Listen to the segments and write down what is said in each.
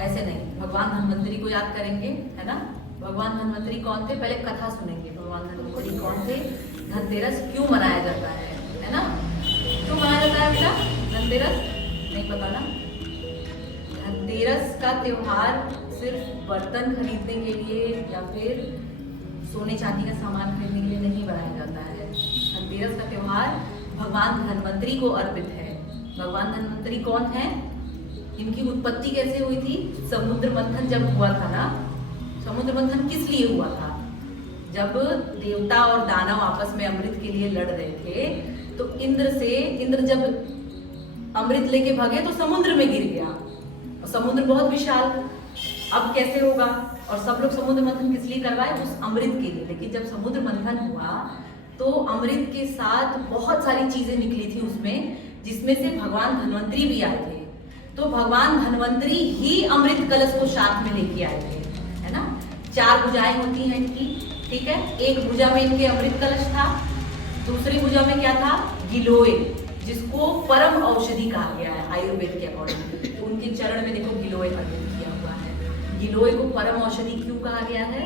ऐसे नहीं, भगवान धन्वंतरी को याद करेंगे, है ना। भगवान धन्वंतरी कौन थे, पहले कथा सुनेंगे। भगवान धन्वंतरी कौन थे, धनतेरस क्यों मनाया जाता है ना। क्यों मनाया जाता है बेटा धनतेरस, नहीं पता ना। धनतेरस का त्योहार सिर्फ बर्तन खरीदने के लिए या फिर सोने चांदी का सामान खरीदने के लिए नहीं बनाया जाता है। धनतेरस का त्योहार भगवान धन्वंतरी को अर्पित है। भगवान धन्वंतरी कौन है, इनकी उत्पत्ति कैसे हुई थी। समुद्र मंथन जब हुआ था ना, समुद्र मंथन किस लिए हुआ था, जब देवता और दानव आपस में अमृत के लिए लड़ रहे थे, तो इंद्र जब अमृत लेके भागे तो समुद्र में गिर गया, और समुद्र बहुत विशाल, अब कैसे होगा। और सब लोग समुद्र मंथन किस लिए करवाए, उस अमृत के लिए। लेकिन जब समुद्र मंथन हुआ तो अमृत के साथ बहुत सारी चीजें निकली थी उसमें, जिसमें से भगवान धन्वंतरी भी आए थे। तो भगवान धन्वंतरी ही अमृत कलश को साथ में लेके आए थे, है ना। 4 भुजाएं होती हैं इनकी, ठीक है। एक भुजा में इनके अमृत कलश था, दूसरी भुजा में क्या था, गिलोय, जिसको परम औषधि कहा गया है आयुर्वेद के अकॉर्डिंग। तो उनके चरण में देखो गिलोय अर्पित किया हुआ है। गिलोय को परम औषधि क्यों कहा गया है,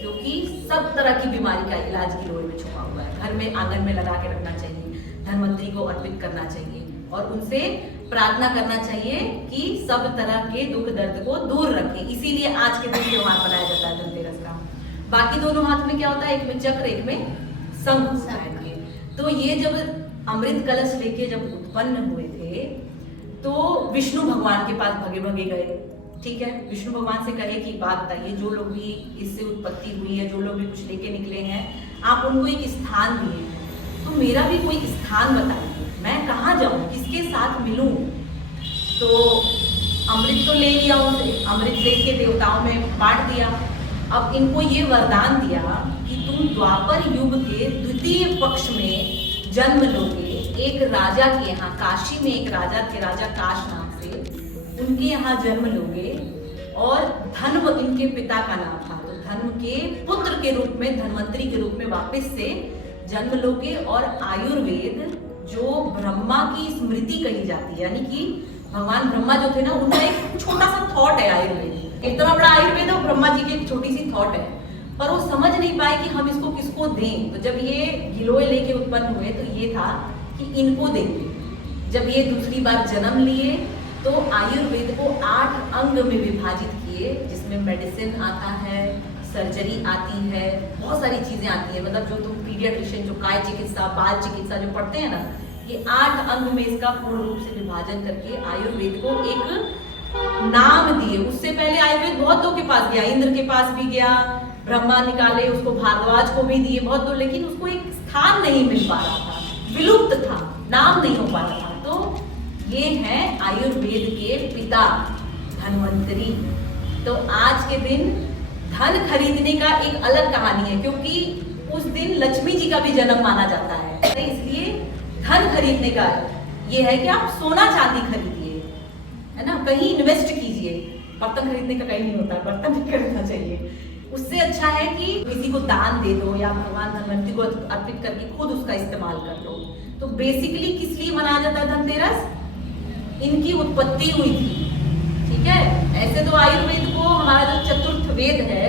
क्योंकि सब तरह की बीमारी का इलाज गिलोय में छुपा हुआ है। घर में आंगन में लगा के रखना चाहिए, धन्वंतरी को अर्पित करना चाहिए और उनसे प्रार्थना करना चाहिए कि सब तरह के दुख दर्द को दूर रखें। इसीलिए आज के दिन त्योहार मनाया जाता है धनतेरस का। बाकी दोनों हाथ में क्या होता है, एक में चक्र एक में शंख होता है। तो ये जब अमृत कलश लेके जब उत्पन्न हुए थे तो विष्णु भगवान के पास भगे भगे गए, ठीक है। विष्णु भगवान से कहे कि बात बताइए, जो लोग भी इससे उत्पत्ति हुई है, जो लोग भी कुछ लेके निकले हैं, आप उनको एक स्थान दिए हैं, तो मेरा भी कोई स्थान बताइए, मैं कहाँ जाऊं, किसके साथ मिलूं। तो अमृत तो ले लिया उनसे, अमृत लेके देवताओं में बांट दिया। अब इनको ये वरदान दिया कि तुम द्वापर युग के द्वितीय पक्ष में जन्म लोगे। एक राजा के यहाँ, काशी में एक राजा थे, राजा काश नाम से, उनके यहाँ जन्म लोगे और धन्व इनके पिता का नाम था, तो धन्व के पुत्र के रूप में, धन्वंतरी के रूप में वापस से जन्म लोगे। और आयुर्वेद जो ब्रह्मा की स्मृति कही जाती है, यानी कि भगवान ब्रह्मा जो थे ना, उनका एक छोटा सा थॉट है आयुर्वेद। इतना बड़ा आयुर्वेद और ब्रह्मा जी की एक छोटी सी थॉट है, पर वो समझ नहीं पाए कि हम इसको किसको दें। तो जब ये गिलोय लेके उत्पन्न हुए तो ये था कि इनको देंगे। जब ये दूसरी बार जन्म लिए तो आयुर्वेद को 8 अंग में विभाजित किए, जिसमें मेडिसिन आता है, सर्जरी आती है, बहुत सारी चीजें आती है। मतलब जो तुम पीडियाट्रिशियन, जो काय चिकित्सा, बाल चिकित्सा जो पढ़ते हैं ना, ये 8 अंग में इसका पूर्ण रूप से विभाजन करके आयुर्वेद को एक नाम दिए। उससे पहले आयुर्वेद बहुत लोग के पास गया, इंद्र के पास भी गया, ब्रह्मा निकाले उसको, भारद्वाज को भी दिए बहुत लोग, लेकिन उसको एक स्थान नहीं मिल पा रहा था, विलुप्त था, नाम नहीं हो पा रहा था। तो ये है आयुर्वेद के पिता धन्वंतरी। तो आज के दिन धन खरीदने का एक अलग कहानी है, क्योंकि उस दिन लक्ष्मी जी का भी जन्म माना जाता है, इसलिए धन खरीदने का ये है कि आप सोना चांदी खरीदिए, है ना, कहीं इन्वेस्ट कीजिए। बर्तन खरीदने का कहीं नहीं होता, बर्तन भी खरीदना चाहिए। उससे अच्छा है कि किसी को दान दे दो या भगवान धन्वंतरी को अर्पित करके खुद उसका इस्तेमाल कर लो। तो बेसिकली किस लिए मनाया जाता है धनतेरस, इनकी उत्पत्ति हुई थी, ठीक है। ऐसे तो आयुर्वेद को हमारा जो चतुर्थ वेद है,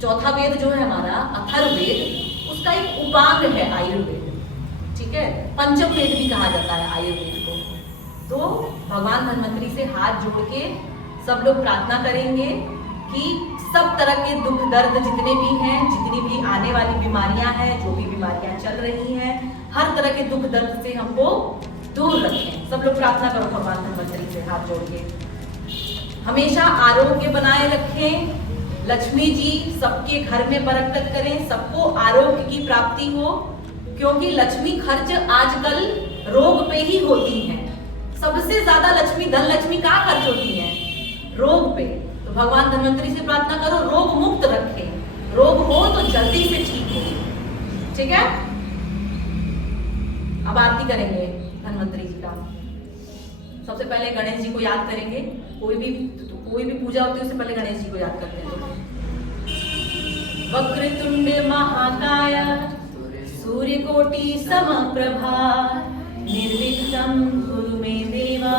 चौथा वेद जो है हमारा अथर्ववेद, उसका एक उपांग है आयुर्वेद, ठीक है। पंचम वेद भी कहा जाता है आयुर्वेद को। तो भगवान धन्वंतरी से हाथ जोड़ के सब लोग प्रार्थना करेंगे कि सब तरह के दुख दर्द जितने भी हैं, जितनी भी आने वाली बीमारियां हैं, जो भी बीमारियां चल रही हैं, हर तरह के दुख दर्द से हमको दूर रखें। सब लोग प्रार्थना करो भगवान धन्वंतरी से हाथ जोड़ के। हमेशा आरोग्य बनाए रखें, लक्ष्मी जी सबके घर में बरकत करें, सबको आरोग्य की प्राप्ति हो, क्योंकि लक्ष्मी खर्च आजकल रोग पे ही होती है। सबसे ज्यादा लक्ष्मी, धन लक्ष्मी कहाँ खर्च होती है, रोग पे। तो भगवान धन्वंतरी से प्रार्थना करो, रोग मुक्त रखें, रोग हो तो जल्दी से ठीक हो, ठीक है। अब आरती करेंगे धन्वंतरी जी का। सबसे पहले गणेश जी को याद करेंगे। कोई भी पूजा होती है उससे पहले गणेश जी को याद करते हैं। वक्रतुंड महाकाय सूर्यकोटि समप्रभा निर्विघ्नं कुरु मे देवा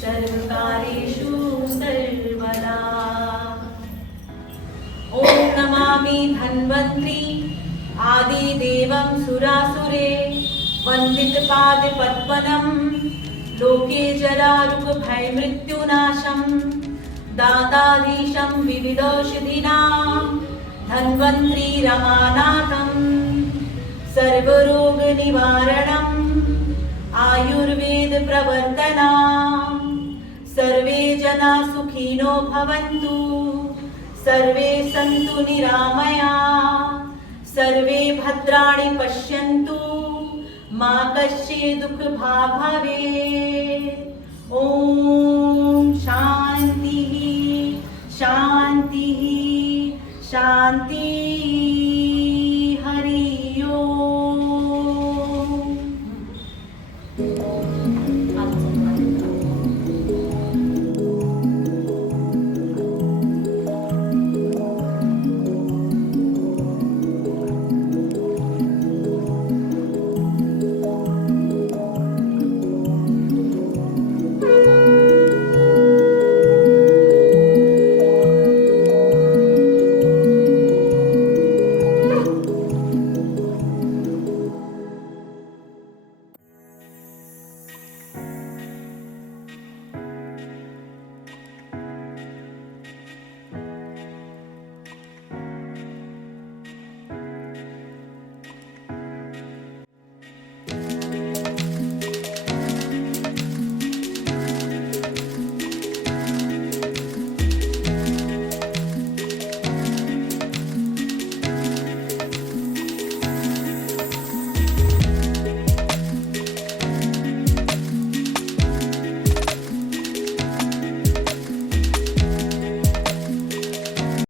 सर्वकार्येषु सर्वदा। नमामि धन्वन्त्री आदिदेवं सुरासुरे वन्दितपादपद्मनं लोके जरारुगभयमृत्युनाशं दाताधीशं विविधौषधीनां धन्वन्त्री रमानाथं सर्वरोगनिवारणम् आयुर्वेदप्रवर्तनां सर्वे जना सुखिनो भवन्तु सर्वे सन्तु निरामया सर्वे भद्राणि पश्यन्तु मा कश्चित् दुःखभाग् भवेत्। ॐ शान्तिः शान्तिः शान्तिः।